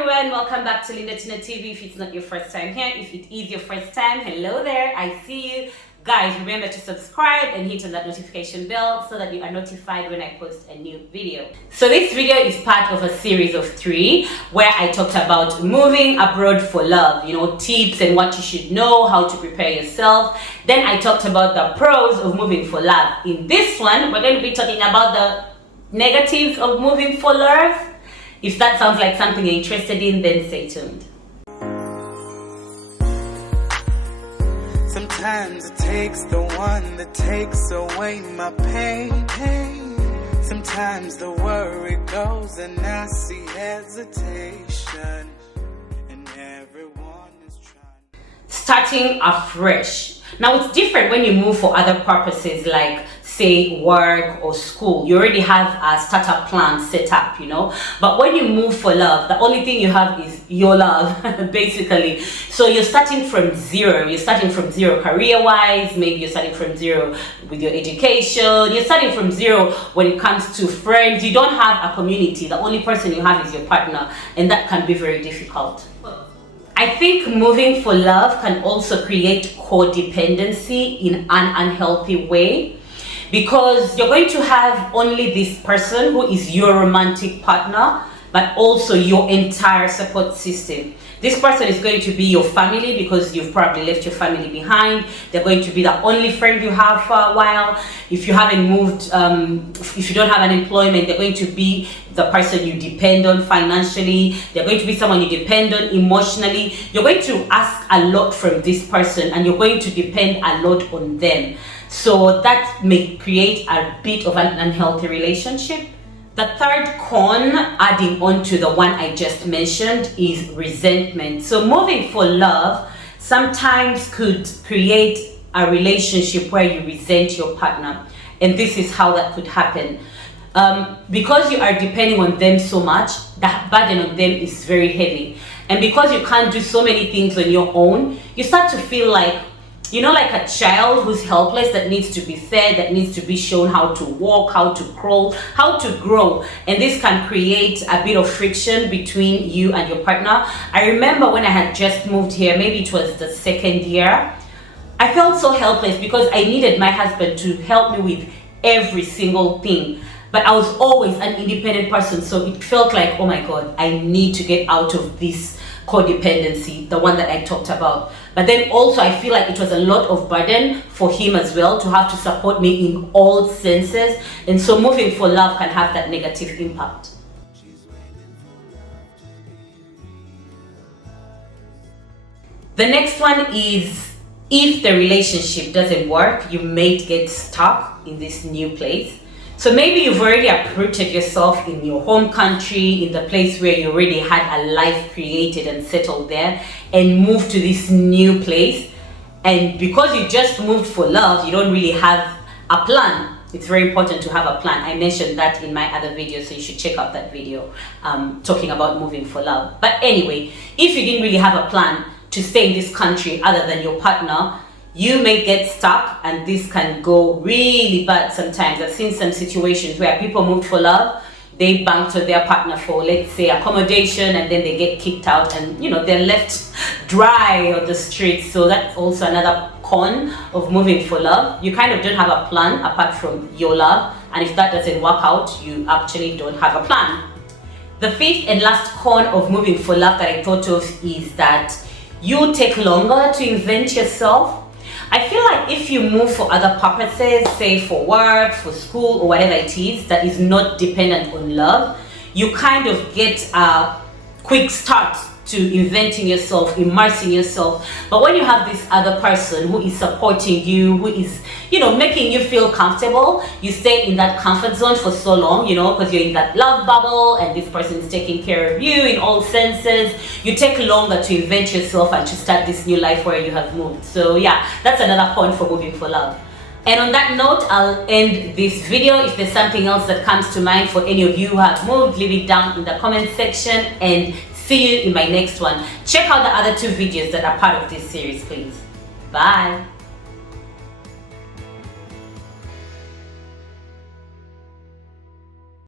everyone, welcome back to Tinah TV. If it's not your first time here, if it is your first time, hello there, I see you. Guys, remember to subscribe and hit on that notification bell so that you are notified when I post a new video. So this video is part of a series of 3 where I talked about moving abroad for love, tips and what you should know, how to prepare yourself. Then I talked about the pros of moving for love. In this one, we're going to be talking about the negatives of moving for love. If that sounds like something you're interested in, then stay tuned. Sometimes it takes the one that takes away my pain. Sometimes the worry goes and I see hesitation, and everyone is trying. Starting afresh. Now it's different when you move for other purposes like say work or school. You already have a startup plan set up, but when you move for love, the only thing you have is your love basically. So you're starting from zero career wise. Maybe you're starting from zero with your education. You're starting from zero when it comes to friends. You don't have a community. The only person you have is your partner, and that can be very difficult. I think moving for love can also create codependency in an unhealthy way, because you're going to have only this person who is your romantic partner, but also your entire support system. This person is going to be your family because you've probably left your family behind. They're going to be the only friend you have for a while. If you haven't moved, if you don't have an employment, they're going to be the person you depend on financially. They're going to be someone you depend on emotionally. You're going to ask a lot from this person and you're going to depend a lot on them. So that may create a bit of an unhealthy relationship. The third con, adding on to the one I just mentioned, is resentment. So moving for love sometimes could create a relationship where you resent your partner. And this is how that could happen. Because you are depending on them so much, the burden on them is very heavy. And because you can't do so many things on your own, you start to feel like, like a child who's helpless, that needs to be fed, that needs to be shown how to walk, how to crawl, how to grow. And this can create a bit of friction between you and your partner. I remember when I had just moved here, maybe it was the 2nd year, I felt so helpless because I needed my husband to help me with every single thing. But I was always an independent person, so it felt like, oh my God, I need to get out of this codependency, the one that I talked about. But then also I feel like it was a lot of burden for him as well to have to support me in all senses. And so moving for love can have that negative impact. The next one is, if the relationship doesn't work, you may get stuck in this new place. So maybe you've already uprooted yourself in your home country, in the place where you already had a life created and settled there, and moved to this new place. And because you just moved for love, you don't really have a plan. It's very important to have a plan. I mentioned that in my other video, so you should check out that video talking about moving for love. But anyway, if you didn't really have a plan to stay in this country other than your partner, you may get stuck, and this can go really bad sometimes. I've seen some situations where people moved for love, they banked on their partner for, let's say, accommodation, and then they get kicked out and they're left dry on the streets. So that's also another con of moving for love. You kind of don't have a plan apart from your love, and if that doesn't work out, you actually don't have a plan. The 5th and last con of moving for love that I thought of is that you take longer to invent yourself. I feel like if you move for other purposes, say for work, for school, or whatever it is that is not dependent on love, you kind of get a quick start to inventing yourself, immersing yourself. But when you have this other person who is supporting you, who is, making you feel comfortable, you stay in that comfort zone for so long, because you're in that love bubble and this person is taking care of you in all senses. You take longer to invent yourself and to start this new life where you have moved. So yeah, that's another point for moving for love. And on that note, I'll end this video. If there's something else that comes to mind for any of you who have moved, leave it down in the comment section, and see you in my next one. Check out the other 2 videos that are part of this series, please. Bye.